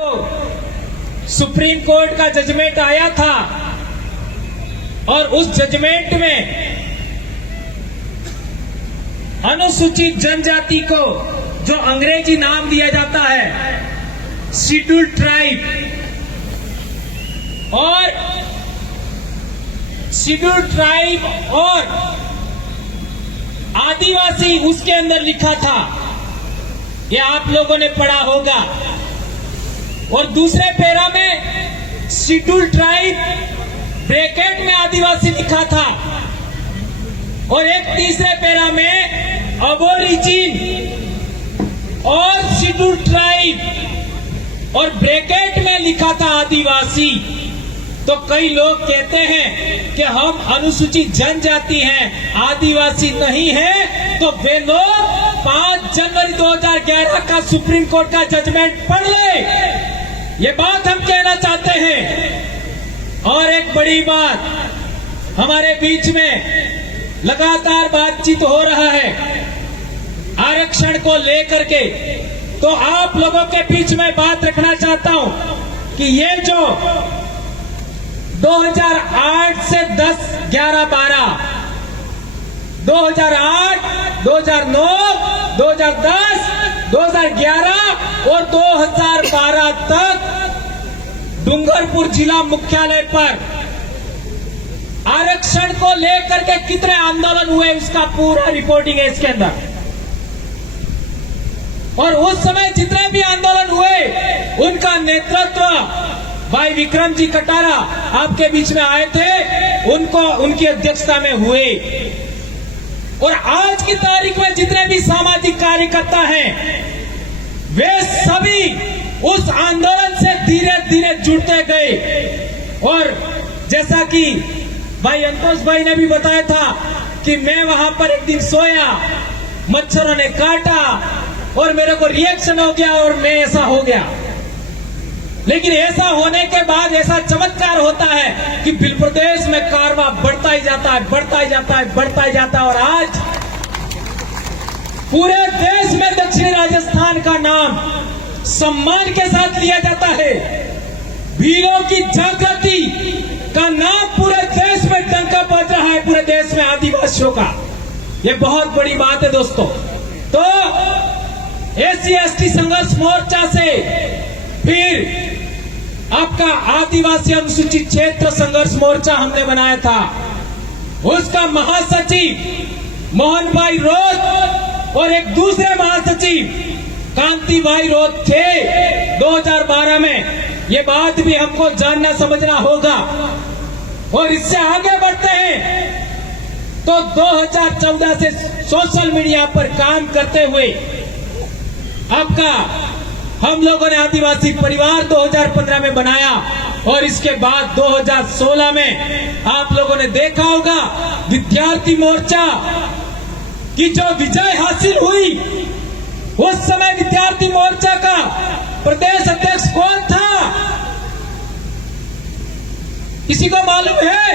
Supreme court का judgement आया था और उस जजमेंट में अनुसूचित जनजाति को जो अंग्रेजी नाम दिया जाता है शेड्यूल ट्राइब और शेड्यूल ट्राइब और आदिवासी उसके अंदर लिखा था, ये आप लोगों ने पढ़ा होगा। और दूसरे पैरा में शेड्यूल ट्राइब ब्रैकेट में आदिवासी लिखा था और एक तीसरे पैरा में अबोरिजिन और शेड्यूल ट्राइब और ब्रैकेट में लिखा था आदिवासी। तो कई लोग कहते हैं कि हम अनुसूचित जनजाति हैं, आदिवासी नहीं है। तो वे लोग 5 जनवरी 2011 का सुप्रीम कोर्ट का जजमेंट पढ़ ले, ये बात हम कहना चाहते हैं। और एक बड़ी बात, हमारे बीच में लगातार बातचीत हो रहा है आरक्षण को लेकर के, तो आप लोगों के बीच में बात रखना चाहता हूं कि ये जो 2008 से 10, 11, 12, 2008, 2009, 2010, 2011 और 2012 तक डूंगरपुर जिला मुख्यालय पर आरक्षण को लेकर के कितने आंदोलन हुए, उसका पूरा रिपोर्टिंग है इसके अंदर। और उस समय जितने भी आंदोलन हुए उनका नेतृत्व भाई विक्रम जी कटारा आपके बीच में आए थे, उनकी अध्यक्षता में हुए। और आज की तारीख में जितने भी सामाजिक कार्यकर्ता हैं वे सभी उस आंदोलन से धीरे धीरे जुड़ते गए। और जैसा कि भाई अंतोष भाई ने भी बताया था कि मैं वहां पर एक दिन सोया, मच्छरों ने काटा और मेरे को रिएक्शन हो गया और मैं ऐसा हो गया। लेकिन ऐसा होने के बाद ऐसा चमत्कार होता है कि बिल प्रदेश में कारवा बढ़ता ही जाता है, बढ़ता ही जाता है, बढ़ता ही जाता है। और आज पूरे देश में दक्षिणी राजस्थान का नाम सम्मान के साथ लिया जाता है। भीलों की जागृति का नाम पूरे देश में डंका बज रहा है, पूरे देश में आदिवासियों का। ये बहुत बड़ी बात है दोस्तों। तो SC/ST संघर्ष मोर्चा से फिर आपका आदिवासी अनुसूचित क्षेत्र संघर्ष मोर्चा हमने बनाया था। उसका महासचिव मोहन भाई रोत और एक दूसरे महासचिव कांति भाई रोत थे 2012 में। ये बात भी हमको जानना समझना होगा। और इससे आगे बढ़ते हैं तो 2014 से सोशल मीडिया पर काम करते हुए आपका हम लोगों ने आदिवासी परिवार 2015 में बनाया। और इसके बाद 2016 में आप लोगों ने देखा होगा विद्यार्थी मोर्चा की जो विजय हासिल हुई। उस समय विद्यार्थी मोर्चा का प्रदेश अध्यक्ष कौन था, किसी को मालूम है?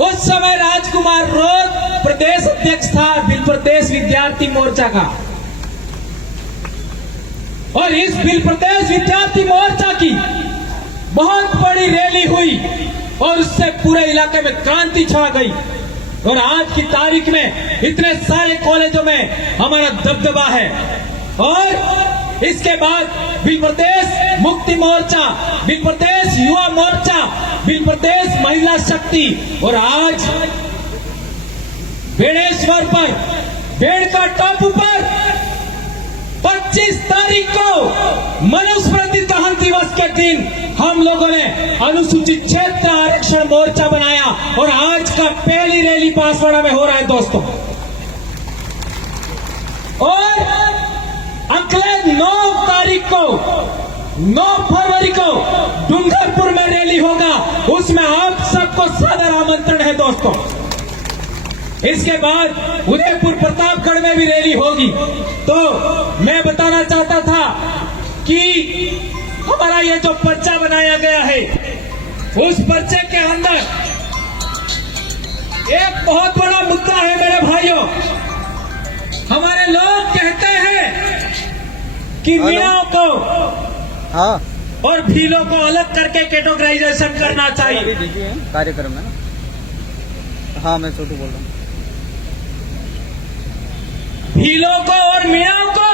उस समय राजकुमार रोत प्रदेश अध्यक्ष था बिल प्रदेश विद्यार्थी मोर्चा का। और इस बिल प्रदेश विद्यार्थी मोर्चा की बहुत बड़ी रैली हुई और उससे पूरे इलाके में क्रांति छा गई। और आज की तारीख में इतने सारे कॉलेजों में हमारा दबदबा है। और इसके बाद बिल प्रदेश मुक्ति मोर्चा, बिल प्रदेश युवा मोर्चा, बिल प्रदेश महिला शक्ति। और आज बेड़ेश्वर पर, बेड़का टापू पर 25 तारीख को मनुस्मृति दहन दिवस के दिन हम लोगों ने अनुसूचित क्षेत्र आरक्षण मोर्चा बनाया। और आज का पहली रैली बांसवाड़ा में हो रहा है दोस्तों। और अगले 9 तारीख को, 9 फरवरी को डूंगरपुर में रैली होगा, उसमें आप सबको सादर आमंत्रण है दोस्तों। इसके बाद उदयपुर प्रतापगढ़ में भी रैली होगी। तो मैं बताना चाहता था कि हमारा ये जो पर्चा बनाया गया है, उस पर्चे के अंदर एक बहुत बड़ा मुद्दा है मेरे भाइयों। हमारे लोग कहते हैं कि मीणाओं को हाँ और भीलों को अलग करके कैटेगराइजेशन करना चाहिए। कार्यक्रम है ना। हाँ मैं छोटू बोल रहा हूँ। भीलों को और मीणाओं को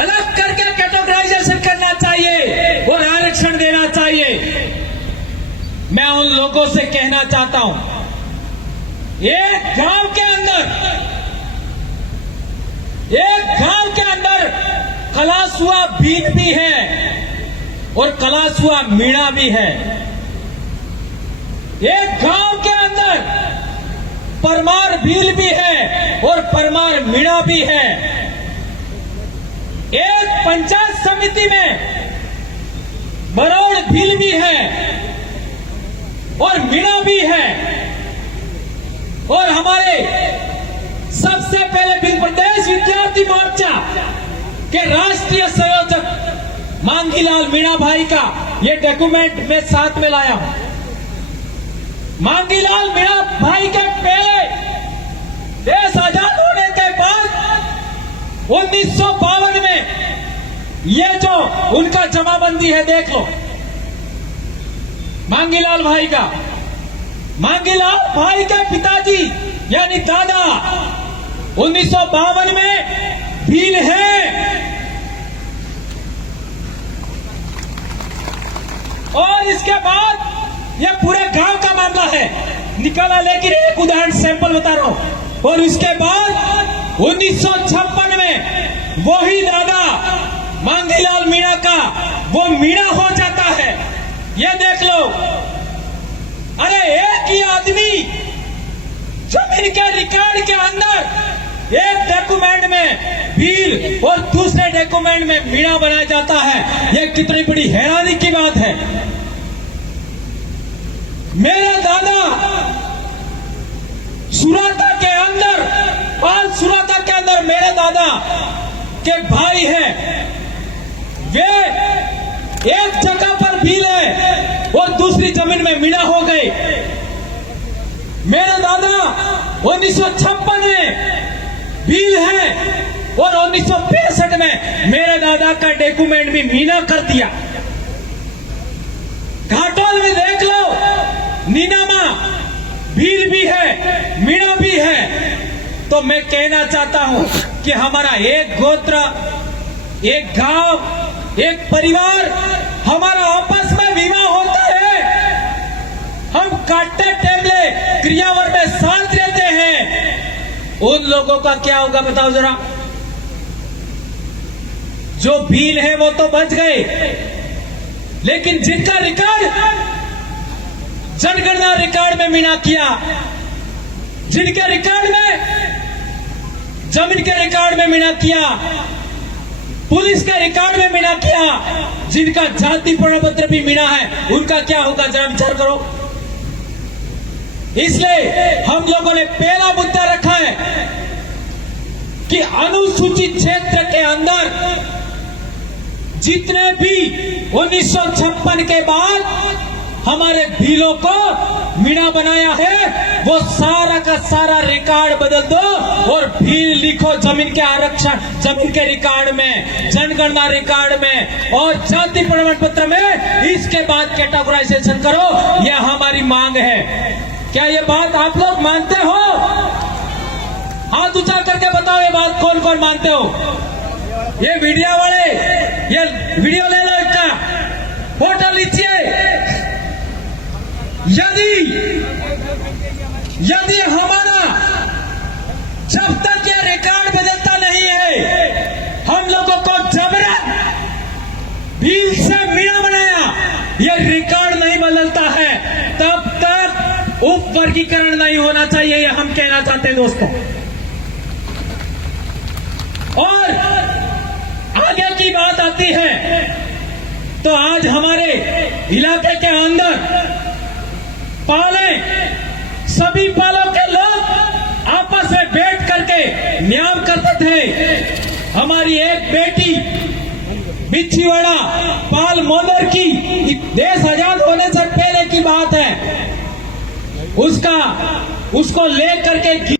अलग करके कैटेगराइजेशन करना चाहिए और आरक्षण देना चाहिए। मैं उन लोगों से कहना चाहता हूं, एक गांव के अंदर कलासुआ भील भी है और कलासुआ मीणा भी है। एक गांव के अंदर परमार भील भी है और परमार मीणा भी है। एक पंचायत समिति में बरौड़ भील भी है और मीणा भी है। और हमारे सबसे पहले प्रदेश विद्यार्थी मोर्चा के राष्ट्रीय संयोजक मांगीलाल मीणा भाई का ये डॉक्यूमेंट मैं साथ में लाया हूं। मांगीलाल मीणा भाई के पहले देश आजाद होने के बाद 1952 में ये जो उनका जमाबंदी है देख लो, मांगीलाल भाई का। मांगीलाल भाई के पिताजी यानी दादा 1952 में भील है और इसके बाद ये पूरे गांव का मामला है निकाला, लेकिन एक उदाहरण सैंपल बता रहा हूं। और इसके बाद 1956 में वही दादा मांगीलाल मीणा का वो मीणा हो जाता है। ये देख लो, अरे एक ही आदमी जमीन के रिकॉर्ड के अंदर एक डॉक्यूमेंट में भील और दूसरे डॉक्यूमेंट में मीणा बनाया जाता है। ये कितनी बड़ी हैरानी की बात है। मेरा दादा सुराता के अंदर, पाल सुराता के अंदर मेरे दादा के भाई हैं, वे एक जगह पर भील है और दूसरी जमीन में मीणा हो गए। मेरा दादा 1956 में भील है और 1965 में मेरे दादा का डॉक्यूमेंट भी मीणा कर दिया। घाटोल में देख लो, नीनामा भील भी है, मीणा भी है। तो मैं कहना चाहता हूं कि हमारा एक गोत्र, एक गांव, एक परिवार, हमारा आपस में विवाह होता है, हम काटे टेबले क्रियावर में साथ रहते हैं। उन लोगों का क्या होगा बताओ जरा। जो भील है वो तो बच गए, लेकिन जिनका रिकॉर्ड जनगणना रिकॉर्ड में मीणा किया, जिनके रिकॉर्ड में, जमीन के रिकॉर्ड में मीणा किया, पुलिस के रिकॉर्ड में मीणा किया, जिनका जाति प्रमाण पत्र भी मीणा है, उनका क्या होगा जरा विचार करो। इसलिए हम लोगों ने पहला मुद्दा रखा है कि अनुसूचित क्षेत्र के अंदर जितने भी 1956 के बाद हमारे भीलों को मीणा बनाया है, वो सारा का सारा रिकॉर्ड बदल दो और भील लिखो जमीन के आरक्षण, जमीन के रिकॉर्ड में, जनगणना रिकॉर्ड में और जाति प्रमाण पत्र में। इसके बाद कैटेगराइजेशन करो, यह हमारी मांग है। क्या ये बात आप लोग मानते हो? हाथ ऊंचा करके बताओ ये बात कौन कौन मानते हो। ये वीडियो वाले, ये वीडियो ले लो, इसका फोटो लीजिए। यदि हमारा जब तक ये रिकॉर्ड बदलता नहीं है, हम लोगों को जबरन भील से मीणा बनाया, ये रिकॉर्ड नहीं बदलता है, तब तक उप वर्गीकरण नहीं होना चाहिए, ये हम कहना चाहते हैं दोस्तों। और आगे की बात आती है तो आज हमारे इलाके के अंदर पाले, सभी पालों के लोग आपस में बैठ करके न्याय करते थे। हमारी एक बेटी बिच्छीवाड़ा पाल मोदर की, देश आजाद होने से पहले की बात है, उसको लेकर के